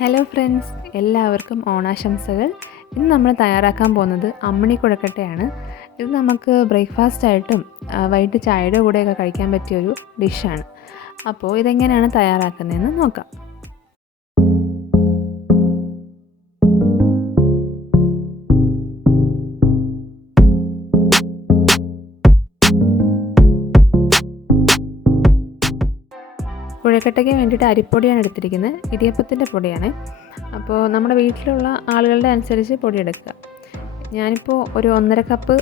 Hello friends, എല്ലാവർക്കും ഓണാശംസകൾ. ഇന്ന് നമ്മൾ തയ്യാറാക്കാൻ പോകുന്നത് അമ്മിണി കുഴക്കട്ടയാണ്. ഇത് നമുക്ക് ബ്രേക്ക്ഫാസ്റ്റായിട്ടും വൈകിട്ട് ചായയുടെ കൂടെയൊക്കെ കഴിക്കാൻ പറ്റിയൊരു ഡിഷാണ്. അപ്പോൾ ഇതെങ്ങനെയാണ് തയ്യാറാക്കുന്നതെന്ന് നോക്കാം. കുഴക്കട്ടയ്ക്ക് വേണ്ടിയിട്ട് അരിപ്പൊടിയാണ് എടുത്തിരിക്കുന്നത്. ഇടിയപ്പത്തിൻ്റെ പൊടിയാണ്. അപ്പോൾ നമ്മുടെ വീട്ടിലുള്ള ആളുകളുടെ അനുസരിച്ച് പൊടി എടുക്കുക. ഞാനിപ്പോൾ ഒരു 1.5 കപ്പ്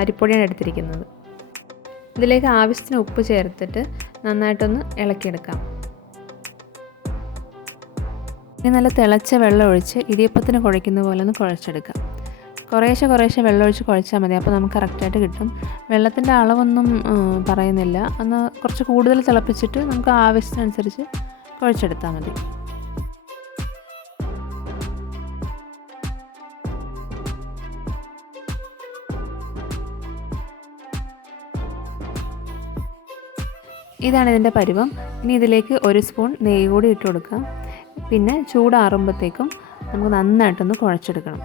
അരിപ്പൊടിയാണ് എടുത്തിരിക്കുന്നത്. ഇതിലേക്ക് ആവശ്യത്തിന് ഉപ്പ് ചേർത്തിട്ട് നന്നായിട്ടൊന്ന് ഇളക്കിയെടുക്കാം. ഇനി നല്ല തിളച്ച വെള്ളം ഒഴിച്ച് ഇടിയപ്പത്തിന് കുഴയ്ക്കുന്ന പോലെ ഒന്ന് കുഴച്ചെടുക്കാം. കുറേശ്ശെ വെള്ളം ഒഴിച്ച് കുഴച്ചാൽ മതി. അപ്പോൾ നമുക്ക് കറക്റ്റായിട്ട് കിട്ടും. വെള്ളത്തിൻ്റെ അളവൊന്നും പറയുന്നില്ല. ഒന്ന് കുറച്ച് കൂടുതൽ തിളപ്പിച്ചിട്ട് നമുക്ക് ആവശ്യത്തിനനുസരിച്ച് കുഴച്ചെടുത്താൽ മതി. ഇതാണ് ഇതിൻ്റെ പരുവം. ഇനി ഇതിലേക്ക് 1 സ്പൂൺ നെയ്യ് കൂടി ഇട്ട് കൊടുക്കാം. പിന്നെ ചൂടാറുമ്പോഴത്തേക്കും നമുക്ക് നന്നായിട്ടൊന്ന് കുഴച്ചെടുക്കണം.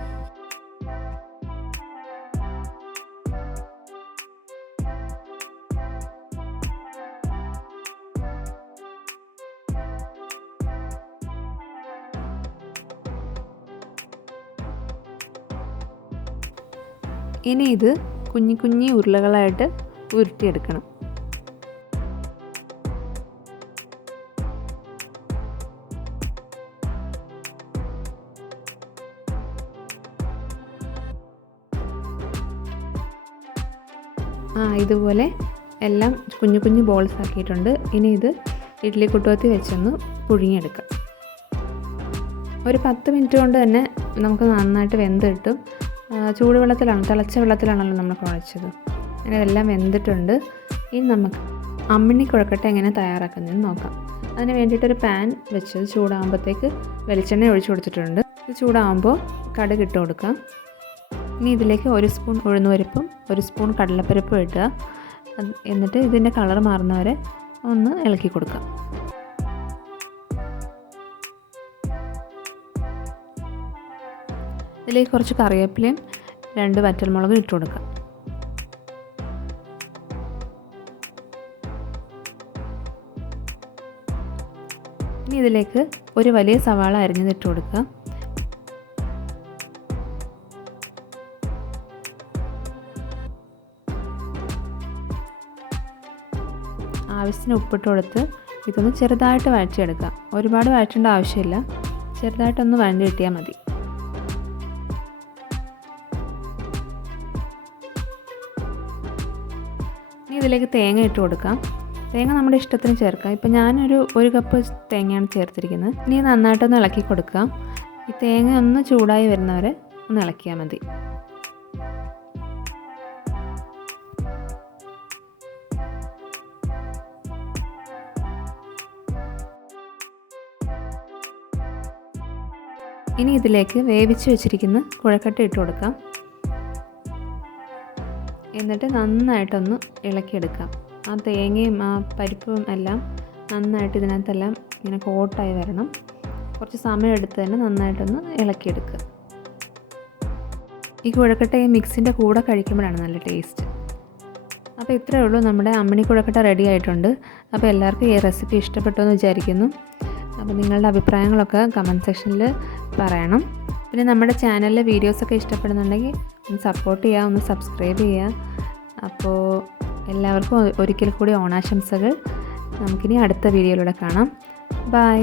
ഇനി ഇത് കുഞ്ഞി ഉരുളകളായിട്ട് ഉരുട്ടിയെടുക്കണം. ഇതുപോലെ എല്ലാം കുഞ്ഞു ബോൾസ് ആക്കിയിട്ടുണ്ട്. ഇനി ഇത് ഇഡ്ഡലി കുട്ടകത്തിൽ വെച്ചൊന്ന് പുഴുങ്ങിയെടുക്കാം. ഒരു 10 മിനിറ്റ് കൊണ്ട് തന്നെ നമുക്ക് നന്നായിട്ട് വെന്ത് കിട്ടും. തിളച്ച വെള്ളത്തിലാണല്ലോ നമ്മൾ കുഴച്ചത്. അങ്ങനെ ഇതെല്ലാം വെന്തിട്ടുണ്ട്. ഇനി നമുക്ക് അമ്മിണി കുഴക്കട്ട എങ്ങനെ തയ്യാറാക്കുന്നതെന്ന് നോക്കാം. അതിന് വേണ്ടിയിട്ടൊരു പാൻ വെച്ചത് ചൂടാകുമ്പോഴത്തേക്ക് വെളിച്ചെണ്ണ ഒഴിച്ചു കൊടുത്തിട്ടുണ്ട്. ഇത് ചൂടാകുമ്പോൾ കടുക് ഇട്ട് കൊടുക്കാം. ഇനി ഇതിലേക്ക് 1 സ്പൂൺ ഉഴുന്നുപരിപ്പും 1 സ്പൂൺ കടലപ്പരിപ്പും ഇട്ടുക. എന്നിട്ട് ഇതിൻ്റെ കളർ മാറുന്നവരെ ഒന്ന് ഇളക്കി കൊടുക്കാം. ഇതിലേക്ക് കുറച്ച് കറിവേപ്പിലയും 2 വറ്റൽമുളകും ഇട്ട് കൊടുക്കാം. ഇനി ഇതിലേക്ക് ഒരു വലിയ സവാള അരിഞ്ഞത് ഇട്ട് കൊടുക്കുക. ആവശ്യത്തിന് ഉപ്പിട്ട് കൊടുത്ത് ഇതൊന്ന് ചെറുതായിട്ട് വഴറ്റിയെടുക്കുക. ഒരുപാട് വഴറ്റേണ്ട ആവശ്യമില്ല, ചെറുതായിട്ടൊന്ന് വഴണ്ടി കിട്ടിയാൽ മതി. ഇനി ഇതിലേക്ക് തേങ്ങ ഇട്ട് കൊടുക്കാം. തേങ്ങ നമ്മുടെ ഇഷ്ടത്തിന് ചേർക്കാം. ഇപ്പം ഞാനൊരു 1 കപ്പ് തേങ്ങയാണ് ചേർത്തിരിക്കുന്നത്. ഇനി നന്നായിട്ടൊന്ന് ഇളക്കി കൊടുക്കാം. ഈ തേങ്ങ ഒന്ന് ചൂടായി വരുന്നവരെ ഒന്ന് ഇളക്കിയാൽ മതി. ഇനി ഇതിലേക്ക് വേവിച്ച് വെച്ചിരിക്കുന്ന കുഴക്കട്ട ഇട്ട് കൊടുക്കാം. എന്നിട്ട് നന്നായിട്ടൊന്ന് ഇളക്കിയെടുക്കാം. ആ തേങ്ങയും ആ പരിപ്പും എല്ലാം നന്നായിട്ട് ഇതിനകത്തെല്ലാം ഇങ്ങനെ കോട്ടായി വരണം. കുറച്ച് സമയം എടുത്ത് തന്നെ നന്നായിട്ടൊന്ന് ഇളക്കിയെടുക്കുക. ഈ കുഴക്കട്ട ഈ മിക്സിൻ്റെ കൂടെ കഴിക്കുമ്പോഴാണ് നല്ല ടേസ്റ്റ്. അപ്പോൾ ഇത്രയേ ഉള്ളൂ, നമ്മുടെ അമ്മിണി കുഴക്കട്ട റെഡി ആയിട്ടുണ്ട്. അപ്പോൾ എല്ലാവർക്കും ഈ റെസിപ്പി ഇഷ്ടപ്പെട്ടു എന്ന് വിചാരിക്കുന്നു. അപ്പോൾ നിങ്ങളുടെ അഭിപ്രായങ്ങളൊക്കെ കമൻറ്റ് സെക്ഷനിൽ പറയണം. പിന്നെ നമ്മുടെ ചാനലിലെ വീഡിയോസൊക്കെ ഇഷ്ടപ്പെടുന്നുണ്ടെങ്കിൽ ഒന്ന് സപ്പോർട്ട് ചെയ്യുക, ഒന്ന് സബ്സ്ക്രൈബ് ചെയ്യുക. അപ്പോൾ എല്ലാവർക്കും ഒരിക്കൽ കൂടി ഓണാശംസകൾ. നമുക്കിനി അടുത്ത വീഡിയോയിലൂടെ കാണാം. ബൈ.